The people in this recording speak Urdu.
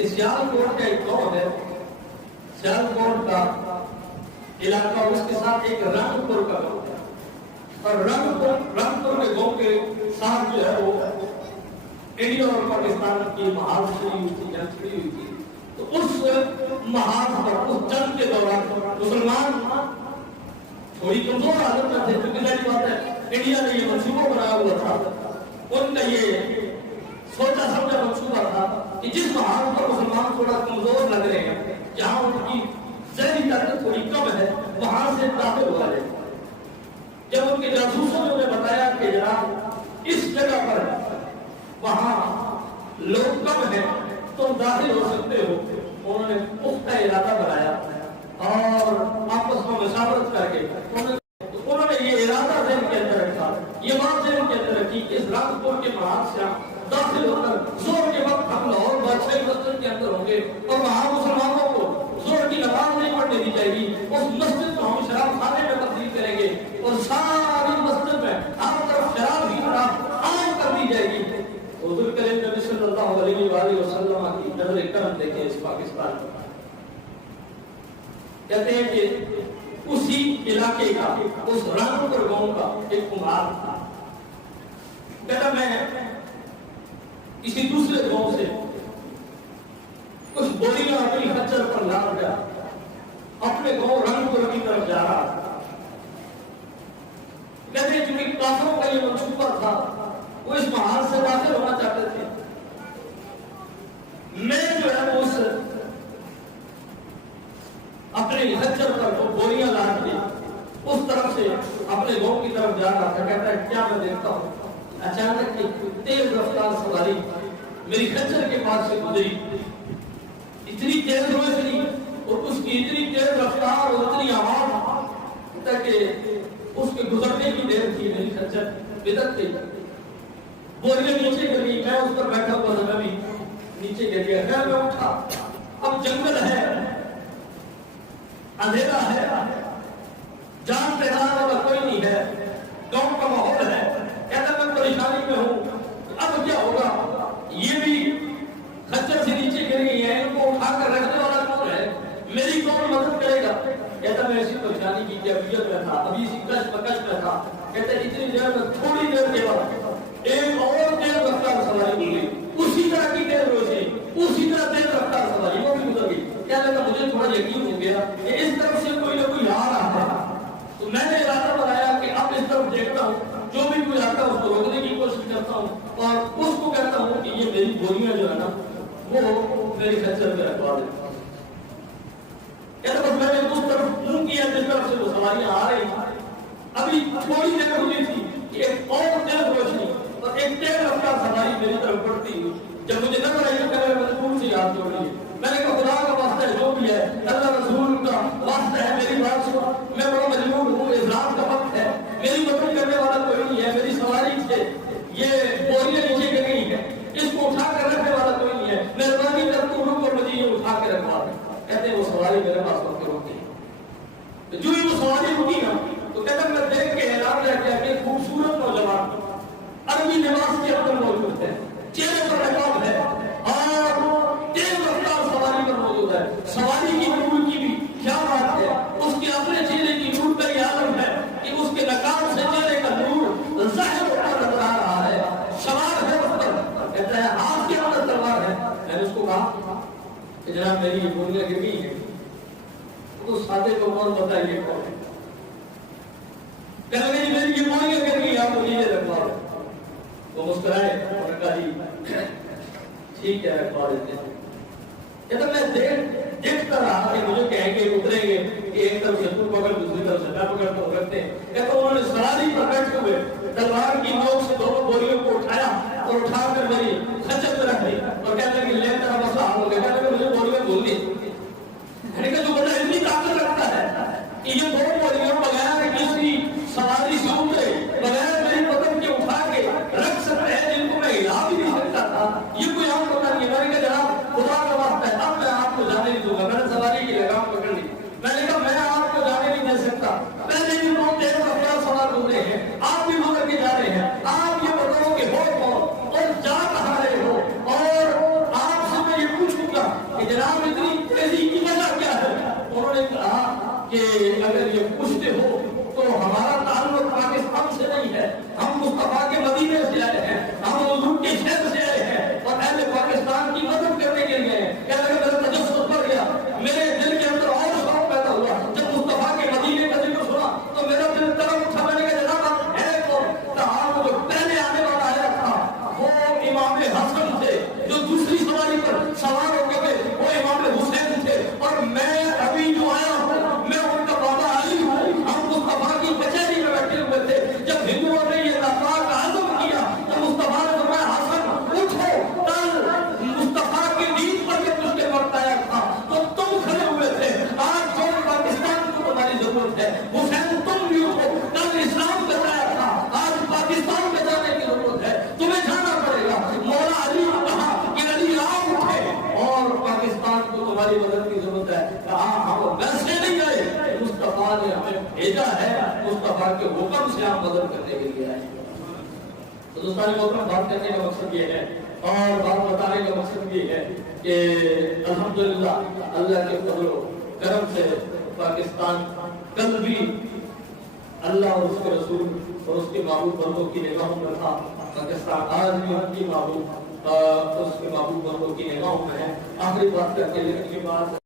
کہ سیالکوٹ کا ایک گاؤں ہے، سیالکوٹ کا علاقہ، اس کے ساتھ ایک رنگپور کا گاؤں ہے، اور رنگپور کے گاؤں کے ساتھ جو ہے وہ انڈیا اور پاکستان کی محاذ شروع ہوئی تھی، جنگ شروع ہوئی تھی۔ تو اس محاذ پر اس جنگ کے دوران مسلمان تھوڑی کمزور حالت میں تھے، کیونکہ ظاہر بات ہے انڈیا نے یہ منصوبہ بنایا ہوا تھا، ان کا یہ سوچا سمجھا منصوبہ تھا کہ جس محاذ پر مسلمان تھوڑا کمزور لگ رہے ہیں، جہاں ان کی ذہنی طاقت تھوڑی کم ہے، وہاں سے داخل ہو رہے ہیں۔ جب ان کے جاسوسوں نے انہیں بتایا کہ جناب اس جگہ پر وہاں لوگ کم ہیں، تم داخل ہو سکتے ہو، انہوں نے پختہ ارادہ بنایا اور آپس میں مشاورت کر کے انہوں نے یہ ارادہ ذہن کے اندر رکھا، یہ بات ذہن کے اندر رکھی کہ اس رنگپور کے محاذ سے داخل ہو کر زور کے وقت ہم لاہور بادشاہی مسجد کے اندر ہوں گے، اور وہاں مسلمانوں کو زور کی نماز نہیں پڑھنے دی جائے گی، اس مسجد کو ہم شراب خانے میں تبدیل کریں گے، اور ساری مسجد میں ہر طرف شراب ہی عام کر دی جائے گی۔ حضور کریم نبی صلی اللہ علیہ وآلہ وسلم کی نظر کرم دیکھیں اس پاکستان میں، کہتے ہیں کہ اسی علاقے کا، اس رنگپور گاؤں کا ایک کمار تھا، کہتا میں کسی دوسرے گاؤں سے کچھ بوریاں اپنی خچر پر لاد گیا، اپنے گاؤں رنگپور کی طرف جا رہا تھا۔ کہتے ہیں چونکہ کافروں کا یہ منصوبہ تھا، وہ اس محاذ سے داخل ہونا چاہتے تھے، میں جو ہے اس اپنے خچر پر وہ بوریاں لاد دی، اس طرف سے اپنے گاؤں کی طرف جا رہا تھا۔ کہتا ہے کیا میں دیکھتا ہوں اچانک ایک تیز رفتار سواری میری خچر کے پاس سے گزری، اتنی تیز روشنی اور اس کی اتنی تیز رفتار اور اتنی آواز تاکہ اس کے گزرنے کی دیر تھی، میری خچر بدک گئی، بوریاں نیچے گری، میں اس پر بیٹھا ہوا تھا، میں بھی نیچے گر گیا۔ خیر میں اٹھا، اب جنگل ہے، اندھیرا ہے، جان پہچان والا کوئی نہیں ہے، گاؤں کا ماحول ہے، کہتا میں پریشانی میں ہوں، اب کیا ہوگا؟ یہ بھی خچر سے نیچے گر گئی ہے، ان کو اٹھا کر رکھنے والا کون ہے؟ میری کون مدد کرے گا؟ کہتا میں ایسی پریشانی کی کیفیت میں تھا، ابھی اسی کش مکش میں تھا۔ کہتا اتنی دیر میں تھوڑی دیر کے بعد ایک اور تیز رفتار سواری گزری، اسی طرح کی تیز روشنی، اسی طرح تیز رفتار سواری، وہ بھی گزر گئی۔ کہنے لگا مجھے تھوڑا یقین ہو گیا کہ اس طرف سے کوئی نہ کوئی آ رہا ہے، تو میں نے ارادہ بنایا کہ اب اس طرف دیکھتا ہوں، جو بھی کوئی آتا ہے اس کو روکنے کی کوشش کرتا ہوں، اور اس کو کہتا ہوں کہ یہ میری بوریاں جو ہے نا وہ میری خچر میں رکھوا دے۔ کہتا بس میں نے اس طرف منہ کیا جس طرف سے وہ سواریاں آ رہی ہیں، ابھی تھوڑی دیر ہوئی تھی کہ ایک اور تیز روشنی اور ایک تیز رفتار سواری میری طرف بڑھتی ہوئی، جب مجھے نظر آئی کہ میں نے دور سے ہاتھ جوڑ لیے، میں نے کہا خدا کا واسطہ ہے، جو بھی ہے اللہ رسول کا واسطہ ہے، میری بات سنو، میں بڑا مجبور ہوں، اسلام کا وقت ہے، میری مدد کرنے والا کوئی نہیں ہے، میری سواری سے یہ بوریاں نیچے گر گئی ہے، اس کو اٹھا کر رکھنے والا کوئی نہیں ہے، مہربانی کر تو رک اور مجھے یہ اٹھا کے رکھوا دے۔ کہتے ہیں وہ سواری میرے پاس وقت روکی، جو ہی وہ سواری رکی نا تو کہتے ہیں میں دیکھ کے حیران رہ گیا کہ خوبصورت نوجوان عربی لباس کے اندر موجود ہے، چہرے پر نقاب ہے اور تیز رفتار سواری پر موجود ہے، سواری کی نور کی بھی کیا بات ہے، اس کے اپنے چہرے کی نور کا یہ عالم ہے کہ اس کے نقاب سے چہرے کا نور ظاہر ہوتا نظر آ رہا ہے، سوار ہے اس پر، کہتا ہے ہاتھ کے اندر تلوار ہے۔ میں نے اس کو کہا کہ جناب میری یہ بوریاں گر گئی ہیں، اس سادے کو کون بتائیے کون ہے؟ کہنے لگے میری یہ بوریاں گر گئی، آپ کو نیچے رکھوا دو۔ وہ مسکرائے اور کہا جی ٹھیک ہے رکھوا دیتے ہیں۔ کہتا میں دیکھتا رہا کہ مجھے کہیں گے اتریں گے کہ ایک طرف سے تم پکڑ دوسری طرف سے میں پکڑتا ہوں، رکھتے ہیں۔ کہتا انہوں نے سواری پر بیٹھے ہوئے تلوار کی نوک سے دونوں بوریوں کو اٹھایا اور اٹھا کر میری خچر میں رکھ دی اور کہتے ہیں کہ لے تیرا مسئلہ حل ہو گیا۔ کہتے ہیں مجھے بوریاں بھول دی، یعنی کہ جو بندہ اتنی طاقت رکھتا ہے کہ یہ دونوں بوریاں بغیر کسی سواری سے اترے، بغیر میری پکڑ کے اٹھا کے رکھ سکتے ہیں، جن کو میں ہلا بھی نہیں سکتا تھا، یہ کوئی عام بندہ نہیں ہے۔ میں نے کہا جناب خدا کا واسطہ ہے، اب میں آپ کو جانے نہیں دوں گا۔ میں نے سواری کی لگام پکڑ لی، میں نے کہا میں آپ کو جانے نہیں دے سکتا، پہلے بھی بہت تیز رفتار سوار گزرے ہیں، آپ بھی گزر کے جا رہے ہیں، آپ یہ بتاؤ کہ ہو کون اور جا کہاں رہے ہو؟ کہ جناب اتنی تیزی کی وجہ کیا ہے؟ انہوں نے کہا کہ اگر یہ پوچھتے ہو تو ہمارا تعلق پاکستان سے نہیں ہے، ہم مصطفیٰ کے مدینے سے آئے ہیں، ہم حضور کے شہر سے آئے ہیں اور اہل پاکستان کی مدد کرنے کے لیے ہیں۔ کیا لگا میرا تجسس بڑھ گیا، میرے دل کے اندر اور شوق پیدا ہوا جب مصطفیٰ کے مدینے کا ذکر سنا تو میرا دل طرف اٹھا، میں نے کہا جناب ہے کون؟ کہا جو پہلے آنے والا آیا تھا وہ امام حسن تھے، جو دوسری سواری پر سوار ہو گئے تھے وہ امام حسین تھے، اور میں ابھی جو آیا ہوں میں ان کا بابا علی ہوں۔ ہم مصطفیٰ کی کچہری میں بیٹھے ہوئے تھے، جب ہندوؤں نے یہ نفاق عزم کیا تو مصطفیٰ نے فرمایا حسن اٹھو، کل مصطفیٰ کی نیند پر جب اس کے وقت آیا تھا تو تم کھڑے ہوئے تھے، آج جو پاکستان کو تمہاری ضرورت ہے حسین تم بھی اٹھو، کل اسلام بچایا تھا آج پاکستان بچانے کی ضرورت ہے، تمہیں جانا پڑے گا۔ مولا علی نے کہا کہ علی آپ اٹھے اور پاکستان کو تمہاری مدد کی ضرورت ہے۔ کہا ہم ویسے نہیں گئے، مصطفیٰ نے ہمیں بھیجا ہے، مصطفیٰ کے حکم سے ہم مدد کرنے کے لیے آئے۔ تو دوستان محترم، بات کرنے کا مقصد یہ ہے اور بات بتانے کا مقصد یہ ہے کہ الحمدللہ اللہ کے فضل و کرم سے پاکستان کل بھی اللہ اور اس کے رسول اور اس کے محبوب بندوں کی نگاہوں میں تھا، پاکستان آج بھی ان کی محبوب اس کے محبوب بندوں کی نگاہوں میں ہے۔ آخری بات کر کے لیکن یہ بات